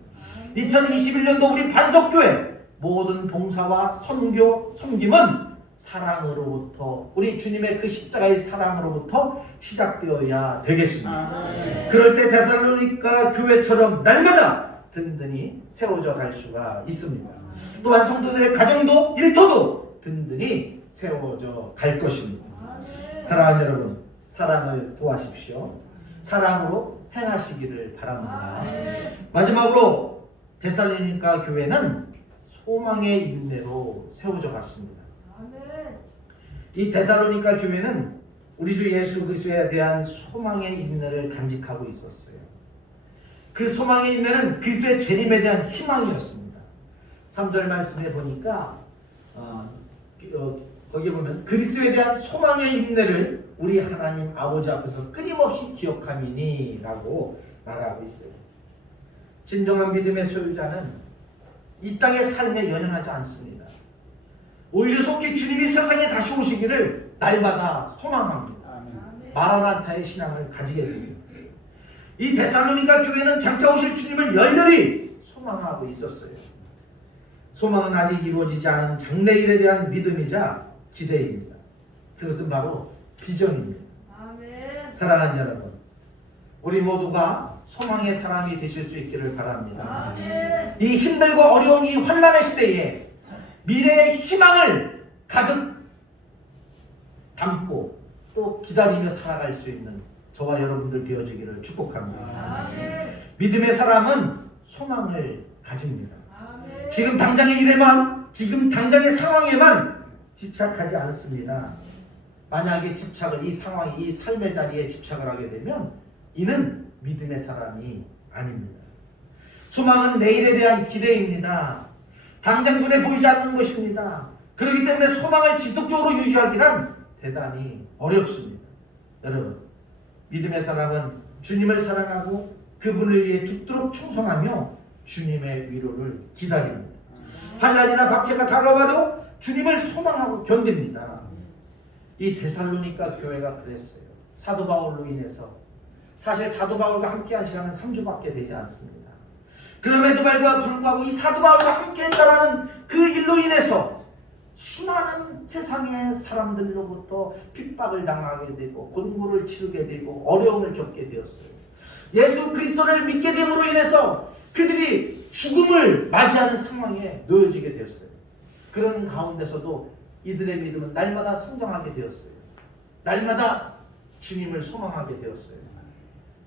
2021년도 우리 반석교회 모든 봉사와 선교, 섬김은 사랑으로부터 우리 주님의 그 십자가의 사랑으로부터 시작되어야 되겠습니다. 아멘. 그럴 때 데살로니가 교회처럼 날마다 든든히 세워져 갈 수가 있습니다. 또한 성도들의 가정도 일터도 든든히 세워져 갈 것입니다. 사랑하는 여러분, 사랑을 구하십시오. 사랑으로 행하시기를 바랍니다. 마지막으로 데살로니가 교회는 소망의 인내로 세워져 갔습니다. 이 데살로니가 교회는 우리 주 예수 그리스도에 대한 소망의 인내를 간직하고 있었어요. 그 소망의 인내는 그리스도의 재림에 대한 희망이었습니다. 3절 말씀에 보니까 거기 보면 그리스도에 대한 소망의 인내를 우리 하나님 아버지 앞에서 끊임없이 기억함이니 라고 말하고 있어요. 진정한 믿음의 소유자는 이 땅의 삶에 연연하지 않습니다. 오히려 속히 주님이 세상에 다시 오시기를 날마다 소망합니다. 마라나타의 신앙을 가지게 됩니다. 이 데살로니가 교회는 장차 오실 주님을 열렬히 소망하고 있었어요. 소망은 아직 이루어지지 않은 장래일에 대한 믿음이자 기대입니다. 그것은 바로 비전입니다. 사랑하는 여러분, 우리 모두가 소망의 사람이 되실 수 있기를 바랍니다. 이 힘들고 어려운 이 환난의 시대에 미래의 희망을 가득 담고 또 기다리며 살아갈 수 있는 저와 여러분들 되어지기를 축복합니다. 믿음의 사람은 소망을 가집니다. 지금 당장의 일에만, 지금 당장의 상황에만 집착하지 않습니다. 만약에 집착을 이 상황, 이 삶의 자리에 집착을 하게 되면 이는 믿음의 사람이 아닙니다. 소망은 내일에 대한 기대입니다. 당장 눈에 보이지 않는 것입니다. 그렇기 때문에 소망을 지속적으로 유지하기란 대단히 어렵습니다. 여러분, 믿음의 사람은 주님을 사랑하고 그분을 위해 죽도록 충성하며 주님의 위로를 기다립니다. 환난이나 박해가 다가와도 주님을 소망하고 견딥니다. 이 데살로니가 교회가 그랬어요. 사도 바울로 인해서. 사실 사도 바울과 함께한 시간은 3주밖에 되지 않습니다. 그럼에도 불구하고 이 사도 바울과 함께했다라는 그 일로 인해서 수많은 세상의 사람들로부터 핍박을 당하게 되고 곤고를 치르게 되고 어려움을 겪게 되었어요. 예수 그리스도를 믿게 됨으로 인해서 그들이 죽음을 맞이하는 상황에 놓여지게 되었어요. 그런 가운데서도 이들의 믿음은 날마다 성장하게 되었어요. 날마다 주님을 소망하게 되었어요.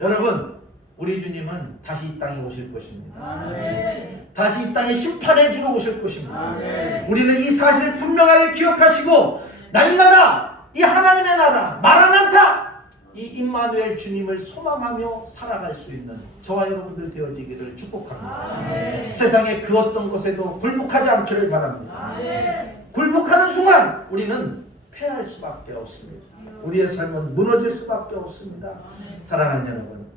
여러분, 우리 주님은 다시 이 땅에 오실 것입니다. 아멘. 다시 이 땅에 심판해 주러 오실 것입니다. 아멘. 우리는 이 사실을 분명하게 기억하시고 날마다 이 하나님의 나라 마라나타 이 임마누엘 주님을 소망하며 살아갈 수 있는 저와 여러분들 되어지기를 축복합니다. 아멘. 세상의 그 어떤 것에도 굴복하지 않기를 바랍니다. 굴복하는 순간 우리는 패할 수밖에 없습니다. 우리의 삶은 무너질 수밖에 없습니다. 사랑하는 여러분,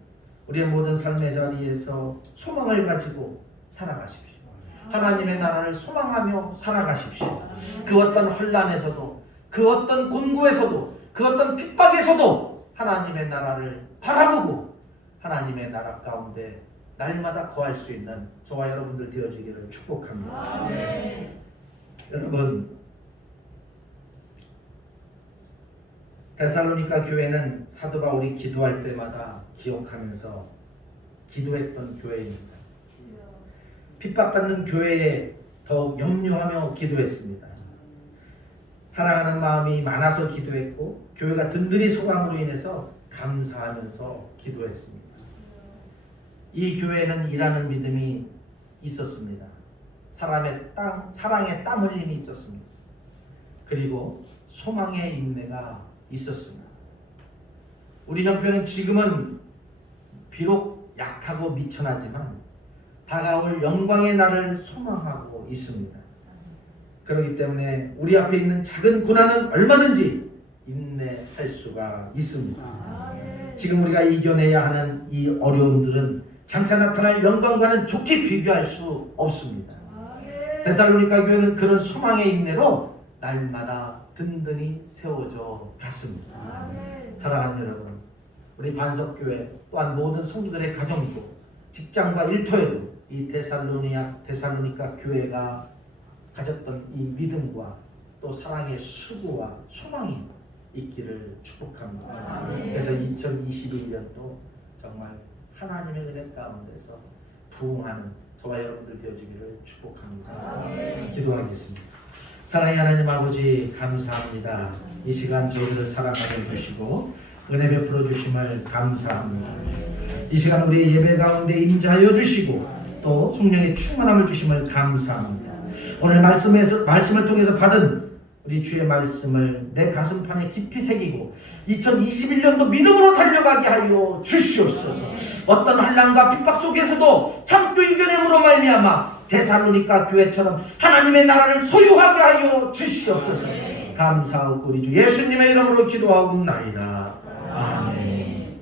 우리의 모든 삶의 자리에서 소망을 가지고 살아가십시오. 하나님의 나라를 소망하며 살아가십시오. 그 어떤 혼란에서도, 그 어떤 곤고에서도, 그 어떤 핍박에서도 하나님의 나라를 바라보고 하나님의 나라 가운데 날마다 거할 수 있는 저와 여러분들 되어지기를 축복합니다. 여러분, 데살로니가 교회는 사도 바울이 기도할 때마다 기억하면서 기도했던 교회입니다. 핍박받는 교회에 더욱 염려하며 기도했습니다. 사랑하는 마음이 많아서 기도했고 교회가 든든히 서감으로 인해서 감사하면서 기도했습니다. 이 교회는 일하는 믿음이 있었습니다. 사랑의 땀 흘림이 있었습니다. 그리고 소망의 인내가 있었습니다. 우리 형편은 지금은 비록 약하고 미천하지만 다가올 영광의 날을 소망하고 있습니다. 그렇기 때문에 우리 앞에 있는 작은 고난은 얼마든지 인내할 수가 있습니다. 지금 우리가 이겨내야 하는 이 어려움들은 장차 나타날 영광과는 좋게 비교할 수 없습니다. 데살로니가 교회는 그런 소망의 인내로 날마다 든든히 세워져 갔습니다. 사랑하는 여러분, 우리 반석교회 또한 모든 성도들의 가정도 직장과 일터에도 이 데살로니가 교회가 가졌던 이 믿음과 또 사랑의 수고와 소망이 있기를 축복합니다. 그래서 2021년도 정말 하나님의 은혜 가운데서 부흥하는 저와 여러분들 되어지기를 축복합니다. 기도하겠습니다. 사랑의 하나님 아버지 감사합니다. 이 시간 저희를 사랑하여 주시고 은혜 베풀어 주심을 감사합니다. 이 시간 우리 예배 가운데 임재하여 주시고 또 성령의 충만함을 주심을 감사합니다. 오늘 말씀을 통해서 받은 우리 주의 말씀을 내 가슴판에 깊이 새기고 2021년도 믿음으로 달려가게 하여 주시옵소서. 어떤 환난과 핍박 속에서도 참고 이겨냄으로 말미암아 데살로니가 교회처럼 하나님의 나라를 소유하게 하여 주시옵소서. 감사하고 우리 주 예수님의 이름으로 기도하옵나이다. 아멘.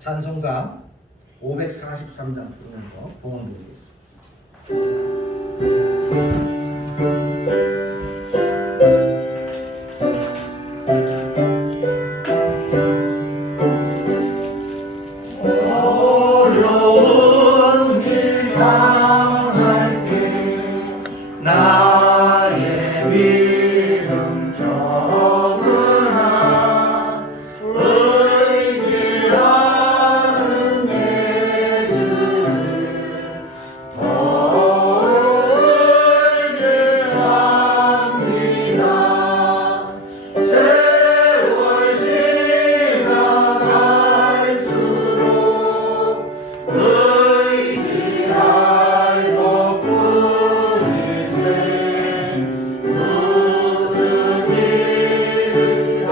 찬송가 543장 부르면서 봉헌 드리겠습니다. 어려운 길 당할 때 나의 믿음 적으나 의지하는 내 주를 더 의지합니다. 세월 지나갈수록 의지할 것뿐일세. 무슨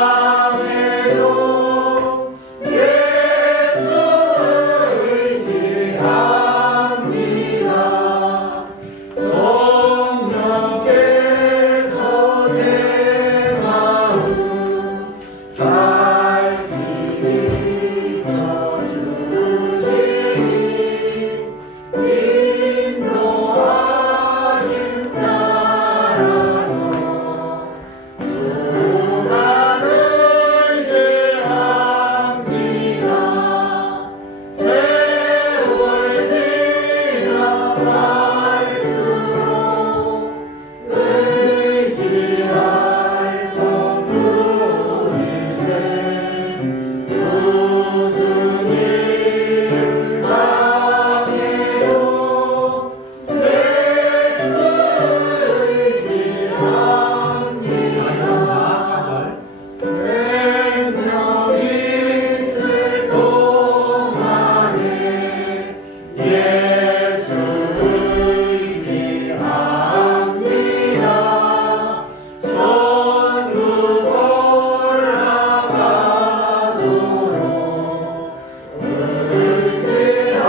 일을 당해도 예수 의지합니다. 성령께서 내 마음 밝히 비춰주시니 인도하심 따라서 수많은 예합니다. 세월 지나갈수록 의지할 것뿐일세. 무슨 일을 당해도 예수 의지합니다. 100명 있을 동안에 예수 의지합니다. 천국 올라가도록 의지할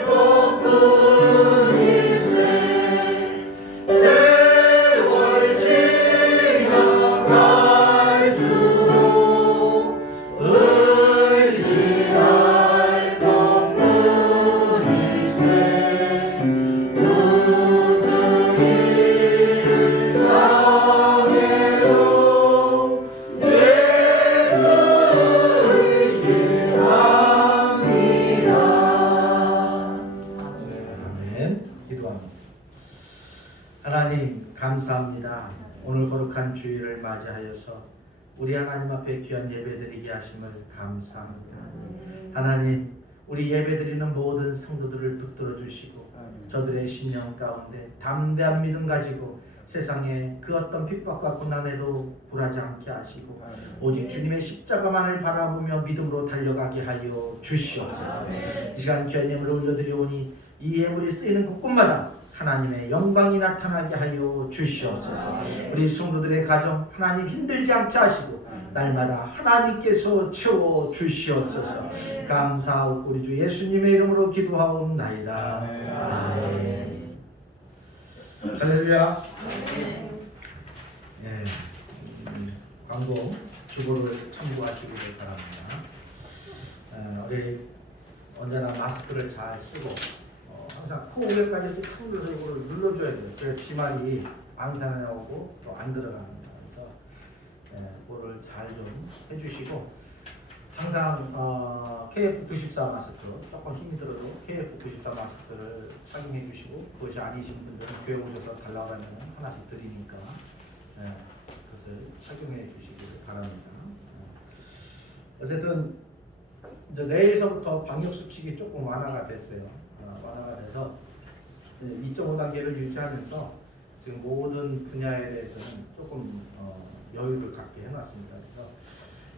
것뿐일세. 세월 지나갈수록 의지할 것뿐일세. 무슨 일을 당해도 예수 의지합니다. 아멘. 기도합니다. 하나님 감사합니다. 오늘 거룩한 주일을 맞이하여서 우리 하나님 앞에 귀한 예배드리게 하심을 감사합니다. 하나님 우리 예배드리는 모든 성도들을 붙들어 주시고 저들의 심령 가운데 담대한 믿음 가지고 세상에 그 어떤 핍박과 고난에도 굴하지 않게 하시고 오직 주님의 십자가만을 바라보며 믿음으로 달려가게 하여 주시옵소서. 이 시간 귀한 예물을 올려드리오니 이 예물이 쓰이는 곳곳마다 하나님의 영광이 나타나게 하여 주시옵소서. 우리 성도들의 가정 하나님 힘들지 않게 하시고 날마다 하나님께서 채워 주시옵소서. 감사하고 우리 주 예수님의 이름으로 기도하옵나이다. 아멘. 할렐루야. 네. 광고 주보를 참고하시기를 바랍니다. 우리 언제나 마스크를 잘 쓰고 항상 코 위에까지 이렇게 큰 그릇으로 눌러줘야 돼요. 그래야 비말이 방사능 나오고 또 안 들어갑니다. 그래서 그거를 잘 좀 해주시고 항상 KF94 마스크 조금 힘이 들어도 KF94 마스크를 착용해 주시고 그것이 아니신 분들은 교회 오셔서 달라고 하면 하나씩 드리니까 그것을 착용해 주시기 바랍니다. 어쨌든 이제 내일서부터 방역 수칙이 조금 완화가 됐어요. 완화가 돼서 2.5단계를 유지하면서 지금 모든 분야에 대해서는 조금 여유를 갖게 해놨습니다. 그래서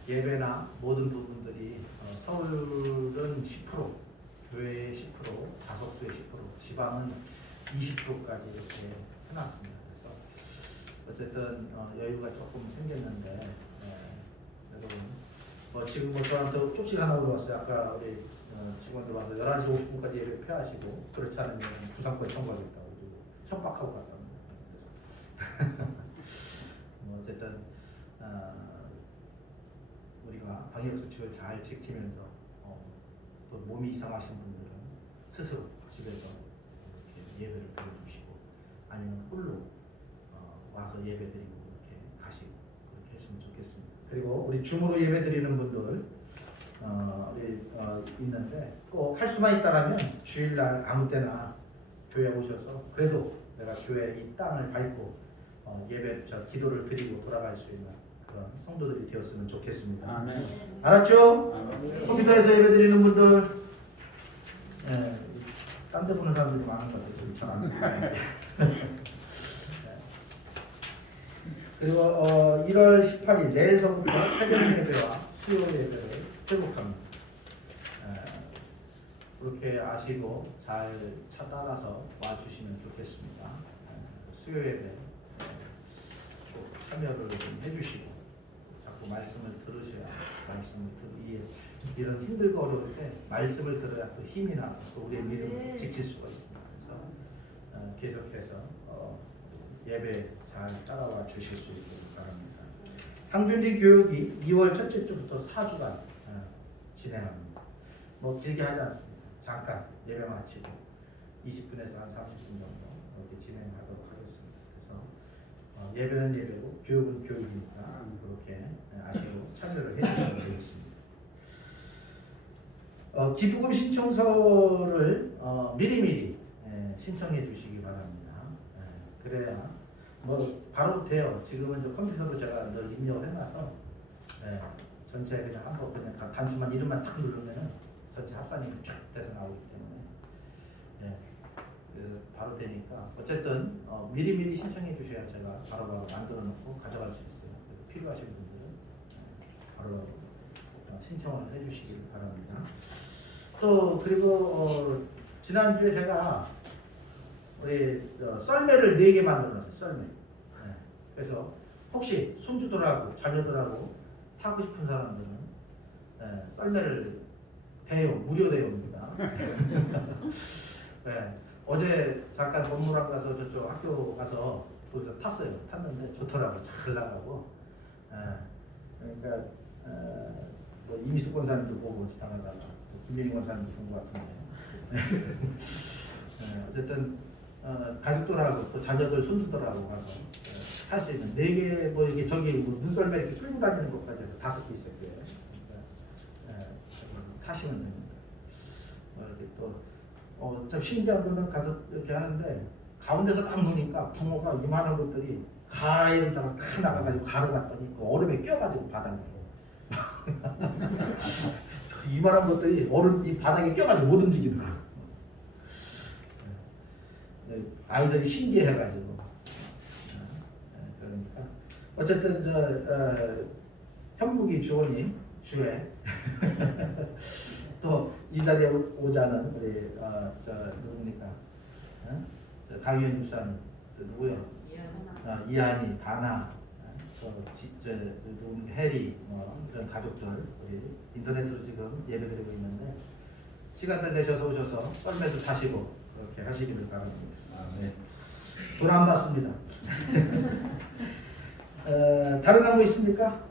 예배나 모든 부분들이 서울은 10%, 교회의 10%, 자석수의 10%, 지방은 20%까지 이렇게 해놨습니다. 그래서 어쨌든 여유가 조금 생겼는데 여러분 지금 저한테 쪽지 하나 올라왔어요. 아까 우리 직원들 와서 11시 50분까지 예배 폐하시고 그렇지 않으면 부상권 청구하겠다고 협박하고 갔답니다. 어쨌든 우리가 방역 수칙을 잘 지키면서 또 몸이 이상하신 분들은 스스로 집에서 이렇게 예배를 드려주시고 아니면 홀로 와서 예배드리고 이렇게 가시고 그렇게 했으면 좋겠습니다. 그리고 우리 줌으로 예배드리는 분들 있는데 꼭 할 수만 있다라면 주일날 아무 때나 교회에 오셔서 그래도 내가 교회 이 땅을 밟고 예배 기도를 드리고 돌아갈 수 있는 그런 성도들이 되었으면 좋겠습니다. 아멘. 알았죠? 아멘. 컴퓨터에서 예배드리는 분들, 딴 데 보는 사람들이 많은 것 같아요. 잘안 그리고 1월 18일 내일서부터 새벽 예배와 수요 예배를 회복합니다. 그렇게 아시고 잘 따라서 와주시면 좋겠습니다. 수요 예배 꼭 참여를 좀 해주시고 자꾸 말씀을 들으셔야 말씀을 이런 힘들고 어려울 때 말씀을 들어야 또 힘이 나고 또 우리의 믿음을 지킬 수가 있습니다. 그래서 계속해서 예배 잘 따라와 주실 수 있도록 바랍니다. 항준지 교육이 2월 첫째 주부터 4주간 진행합니다. 뭐 길게 하지 않습니다. 잠깐 예배 마치고 20분에서 한 30분 정도 이렇게 진행하도록 하겠습니다. 그래서 예배는 예배고 교육은 교육이니까 그렇게 아시고 참여를 해주시면 되겠습니다. 기부금 신청서를 미리미리 신청해 주시기 바랍니다. 그래야 뭐 바로 돼요. 지금은 저 컴퓨터로 제가 늘 입력을 해놔서 전체 그냥 한번 그냥 단추만 이름만 탁 누르면은 전체 합산이 쫙 돼서 나오기 때문에 바로 되니까 어쨌든 미리미리 신청해 주셔야 제가 바로바로 만들어 놓고 가져갈 수 있어요. 그래서 필요하신 분들은 바로 신청을 해 주시길 바랍니다. 또 그리고 지난주에 제가 우리 썰매를 4개 만들어놨어요. 썰매. 그래서 혹시 손주들하고 자녀들하고 타고 싶은 사람들은 썰매를 무료 대여입니다. 어제 잠깐 건물학 가서 저쪽 학교 가서 거기서 탔어요. 탔는데 좋더라고요. 잘 나가고. 그러니까 뭐 이미수 권사님도 보고 지나가다가 김민희 권사님도 본 것 같은데. 어쨌든 가족들하고 또 자녀들 손주들하고 가서 할 수 있는 4개 뭐 이게 저기 뭐 눈썰매 이렇게 끌고 다니는 것까지 해서 5개 있었고요. 타시면 됩니다. 이렇게 또 참 신기한 거는 가서 이렇게 하는데 가운데서 막 노니까 붕어가 이만한 것들이 가에다가 다 나가가지고 가로 갔더니 그 얼음에 껴가지고 바닥에 이만한 것들이 얼음 이 바닥에 껴가지고 못 움직이는 거예요. 아이들이 신기해가지고 그러니까 어쨌든 현무기 주원님 주에 또 이 자리에 오자는 우리 누굽니까? 강희연 집사님 또 누구요? 이한이, 다나, 누굽니까? 해리 그런 가족들 우리 인터넷으로 지금 예배드리고 있는데 시간을 내셔서 오셔서 썰매도 타시고 그렇게 하시기를 바랍니다. 돈 안 받습니다. 다른 광고 있습니까?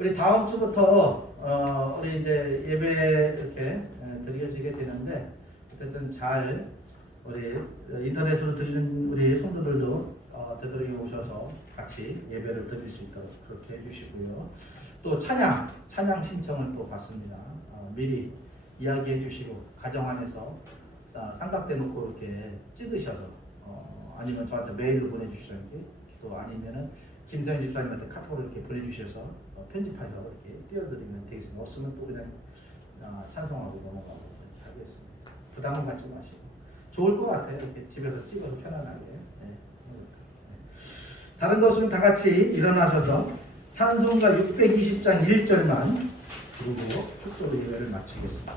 우리 다음 주부터 우리 이제 예배 이렇게 드려지게 되는데 어쨌든 잘 우리 인터넷으로 드리는 우리 성도들도 되도록 오셔서 같이 예배를 드릴 수 있도록 그렇게 해주시고요. 또 찬양 신청을 또 받습니다. 미리 이야기해 주시고 가정 안에서 삼각대 놓고 이렇게 찍으셔서 아니면 저한테 메일로 보내주시든지 또 아니면은 김성현 집사님한테 카톡으로 이렇게 보내주셔서 편집하셔서 이렇게 띄워드리면 되겠습니다. 없으면 또 그냥 찬송하고 넘어가고 하겠습니다. 부담은 갖지 마시고 좋을 것 같아요. 이렇게 집에서 찍어서 편안하게. 네. 다른 것은 다 같이 일어나셔서 찬송가 620장 1절만 부르고 축도로 예배를 마치겠습니다.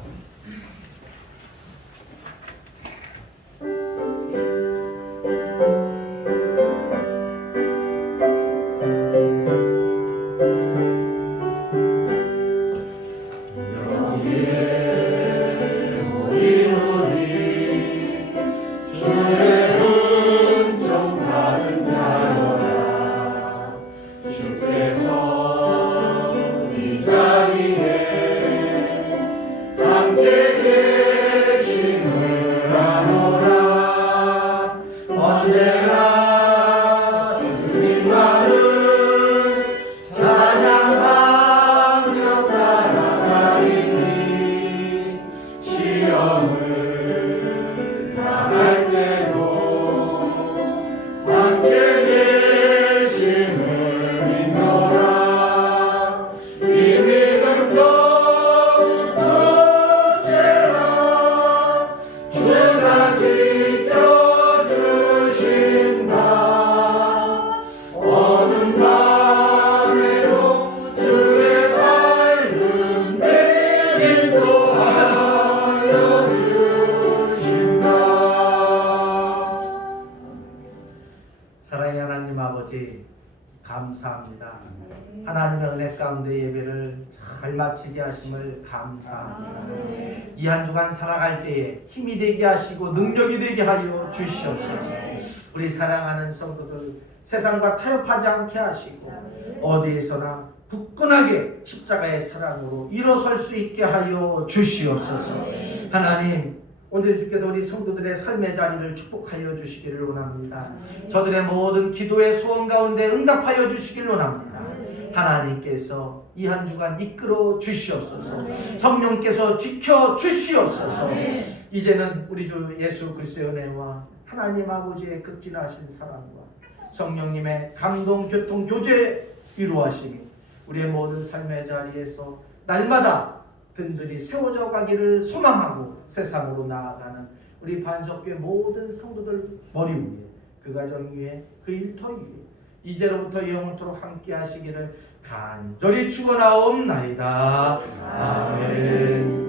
사랑의 하나님 아버지 감사합니다. 하나님의 은혜 가운데 예배를 잘 마치게 하심을 감사합니다. 이 한 주간 살아갈 때에 힘이 되게 하시고 능력이 되게 하여 주시옵소서. 우리 사랑하는 성도들 세상과 타협하지 않게 하시고 어디에서나 굳건하게 십자가의 사랑으로 일어설 수 있게 하여 주시옵소서. 하나님 오늘 주께서 우리 성도들의 삶의 자리를 축복하여 주시기를 원합니다. 저들의 모든 기도의 소원 가운데 응답하여 주시기를 원합니다. 하나님께서 이 한 주간 이끌어 주시옵소서. 성령께서 지켜 주시옵소서. 이제는 우리 주 예수 그리스도의 은혜와 하나님 아버지의 극진하신 사랑과 성령님의 감동, 교통, 교제 이루어하심이 우리의 모든 삶의 자리에서 날마다 든든히 세워져 가기를 소망하고 세상으로 나아가는 우리 반석교회 모든 성도들 머리 위에 그 가정 위에 그 일터 위에 이제로부터 영원토록 함께 하시기를 간절히 축원하옵나이다. 아멘.